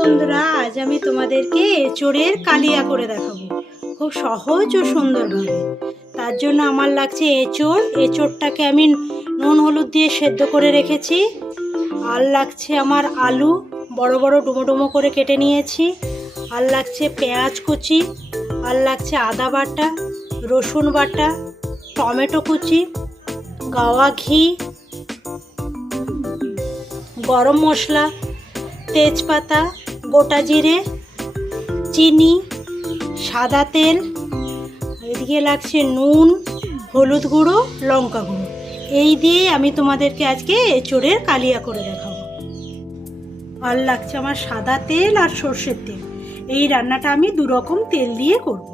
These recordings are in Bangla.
বন্ধুরা, আজ আমি তোমাদেরকে এঁচোড়ের কালিয়া করে দেখাবো খুব সহজ ও সুন্দরভাবে। তার জন্য আমার লাগছে এঁচোড়টাকে আমি নুন হলুদ দিয়ে সেদ্ধ করে রেখেছি। আর লাগছে আমার আলু, বড় বড় ডুমো ডুমো করে কেটে নিয়েছি। আর লাগছে পেঁয়াজ কুচি, আর লাগছে আদা বাটা, রসুন বাটা, টমেটো কুচি, গাওয়া ঘি, গরম মশলা, তেজপাতা, গোটা জিরে, চিনি, সাদা তেল, এদিকে লাগছে নুন, হলুদ গুঁড়ো, লঙ্কা গুঁড়ো। এই দিয়ে আমি তোমাদেরকে আজকে এঁচোড়ের কালিয়া করে দেখাবো। আর লাগছে আমার সাদা তেল আর সর্ষের তেল। এই রান্নাটা আমি দুরকম তেল দিয়ে করব।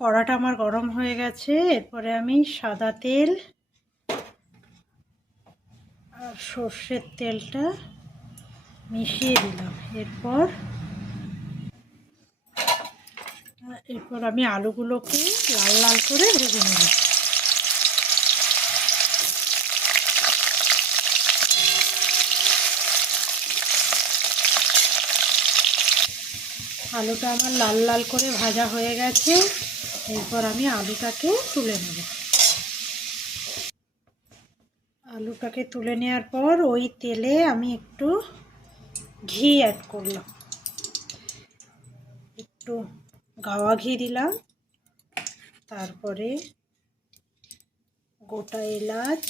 কড়াটা আমার গরম হয়ে গেছে। এরপরে আমি সাদা তেল আর সর্ষের তেলটা মিশিয়ে দিলাম। এরপর আমি আলুগুলোকে লাল লাল করে ভেজে নেব। আলুটা আমার লাল লাল করে ভাজা হয়ে গেছে। এরপর আমি আলুটাকে তুলে নেব। আলুটাকে তুলে নেওয়ার পর ওই তেলে আমি একটু ঘি অ্যাড করলাম, একটু গাওয়া ঘি দিলাম। তারপরে গোটা এলাচ,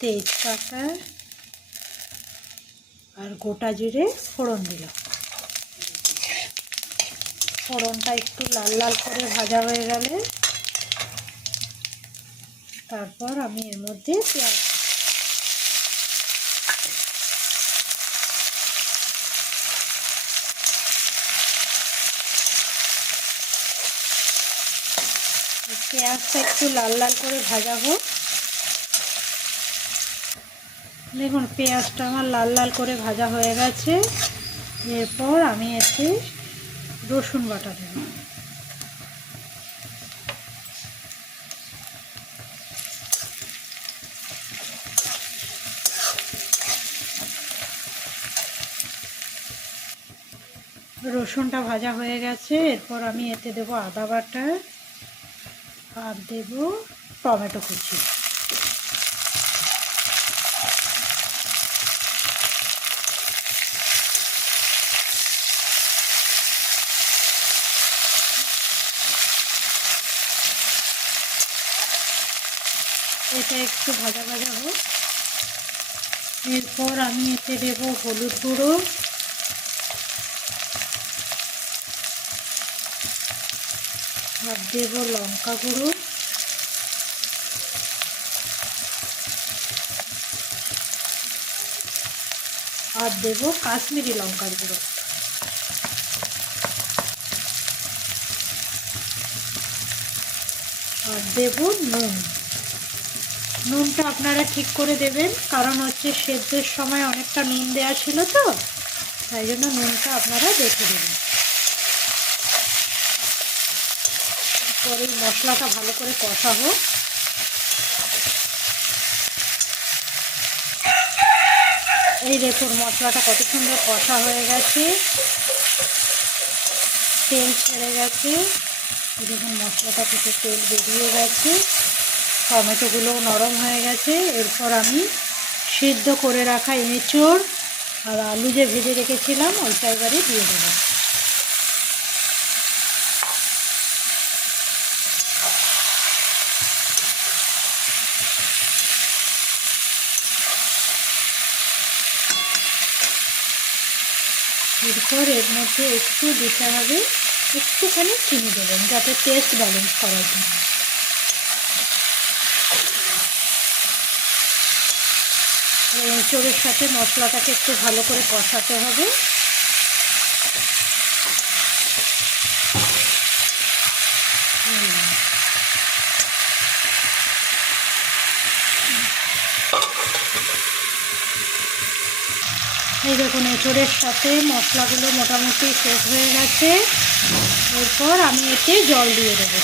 তেজপাতা আর গোটা জিরে ফোড়ন দিলাম। ফোড়নটা একটু লাল লাল করে ভাজা হয়ে গেলে তারপর আমি এর মধ্যে পেঁয়াজটা একটু লাল লাল করে ভাজা হোক। দেখুন, পেঁয়াজটা আমার লাল লাল করে ভাজা হয়ে গেছে। এরপর আমি এতে রসুন বাটা দেব। রসুনটা ভাজা হয়ে গেছে। এরপর আমি এতে দেব আদা বাটা আর দেব টমেটো কুচি। এটা একটু ভাজা ভাজা হোক। এরপর আমি এতে দেব হলুদ গুঁড়ো, আর দেব লঙ্কা গুঁড়ো, আর দেব কাশ্মীরি লঙ্কার গুঁড়ো, আর দেব নুন। নুনটা আপনারা ঠিক করে দেবেন, কারণ হচ্ছে সেদ্ধের সময় অনেকটা নুন দেওয়া ছিল তো, তাই জন্য নুনটা আপনারা দেখে দেবেন। পরে মশলাটা ভালো করে কষা হোক। এই দেখুন, মশলাটা কত সুন্দর কষা হয়ে গেছে, তেল ছেড়ে গেছে। দেখুন, মশলাটা থেকে তেল বেরিয়ে গেছে, টমেটোগুলোও নরম হয়ে গেছে। এরপর আমি সিদ্ধ করে রাখা এঁচোড় আর আলু যে ভেজে রেখেছিলাম ওইটা এবারে দিয়ে দেবো। এরপর এর মধ্যে একটু দিতে হবে, একটুখানি চিনি দেবেন যাতে টেস্ট ব্যালেন্স করার জন্য। এঁচোড়ের সাথে মশলাটাকে একটু ভালো করে কষাতে হবে। এই দেখুন, এঁচোড়ের সাথে মশলাগুলো মোটামুটি শেষ হয়ে গেছে। এরপর আমি এতে জল দিয়ে দেবো,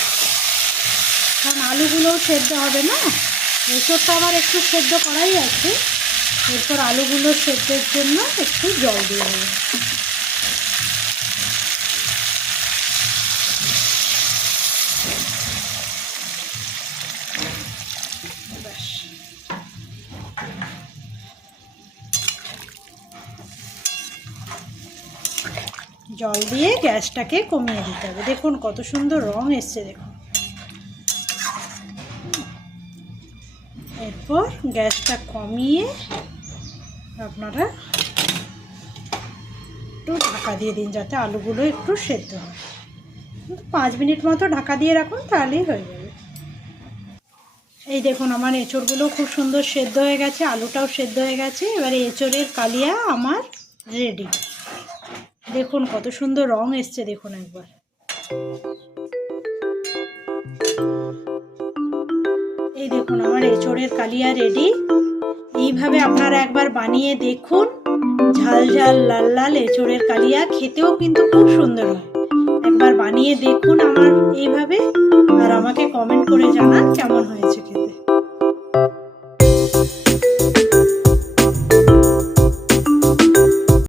কারণ আলুগুলোও সেদ্ধ হবে না। এঁচোড়টা আমার একটু সেদ্ধ করাই আছে। এরপর আলুগুলো সেদ্ধের জন্য একটু জল দিয়ে দেবো। জল দিয়ে গ্যাসটাকে কমিয়ে দিতে হবে। দেখুন কত সুন্দর রং এসছে, দেখুন। এরপর গ্যাসটা কমিয়ে আপনারা একটু ঢাকা দিয়ে দিন, যাতে আলুগুলো একটু সেদ্ধ হয়। 5 মিনিট মতো ঢাকা দিয়ে রাখুন, তাহলেই হয়ে যাবে। এই দেখুন আমার এঁচড়গুলো খুব সুন্দর সেদ্ধ হয়ে গেছে, আলুটাও সেদ্ধ হয়ে গেছে। এবারে এঁচড়ের কালিয়া আমার রেডি। দেখুন কত সুন্দর রং এসছে, দেখুন একবার। এই দেখুন আমার এঁচড়ের কালিয়া রেডি। এইভাবে আপনারা একবার বানিয়ে দেখুন। ঝাল ঝাল লাল লাল এঁচড়ের কালিয়া, খেতেও কিন্তু খুব সুন্দর হয়। একবার বানিয়ে দেখুন আমার এইভাবে, আর আমাকে কমেন্ট করে জানান কেমন হয়েছে।